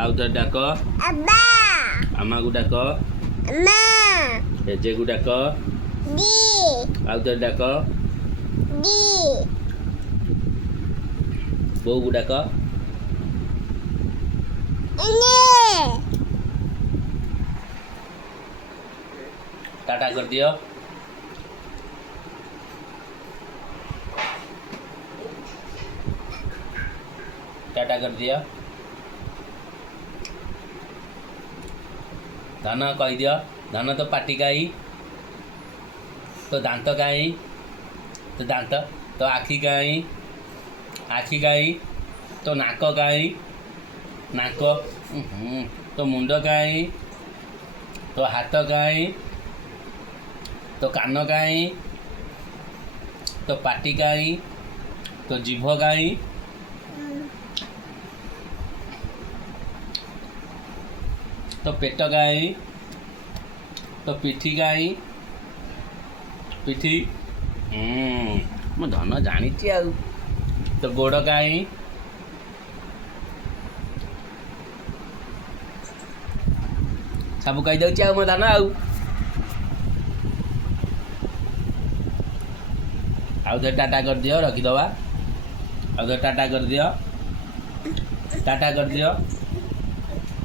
ଆଉ ଥରେ ଡାକ ଆବା ଆମକୁ ଡାକ ମା ଜେଜେକୁ ଡାକ ଡି ଆଉ ଥରେ ଡାକ ଡି ବୋଉକୁ ଡାକ ନେ टाटा कर दियो टाटा कर दियो धन कह दियो धन तो पाटी काई तो दांत काई तो दांत तो आखि काई तो नाक काई नाक तो मुंड काई तो हाथ काई तो कान काई तो पाटी काई तो जीभ काई तो पेट काई तो पिठी काई पिठी मो धन जानी तो गोड़ काई सब कही दे मो धन आउ थे टाटा कर दियो रखीदवा आउ थे टाटा कर दियो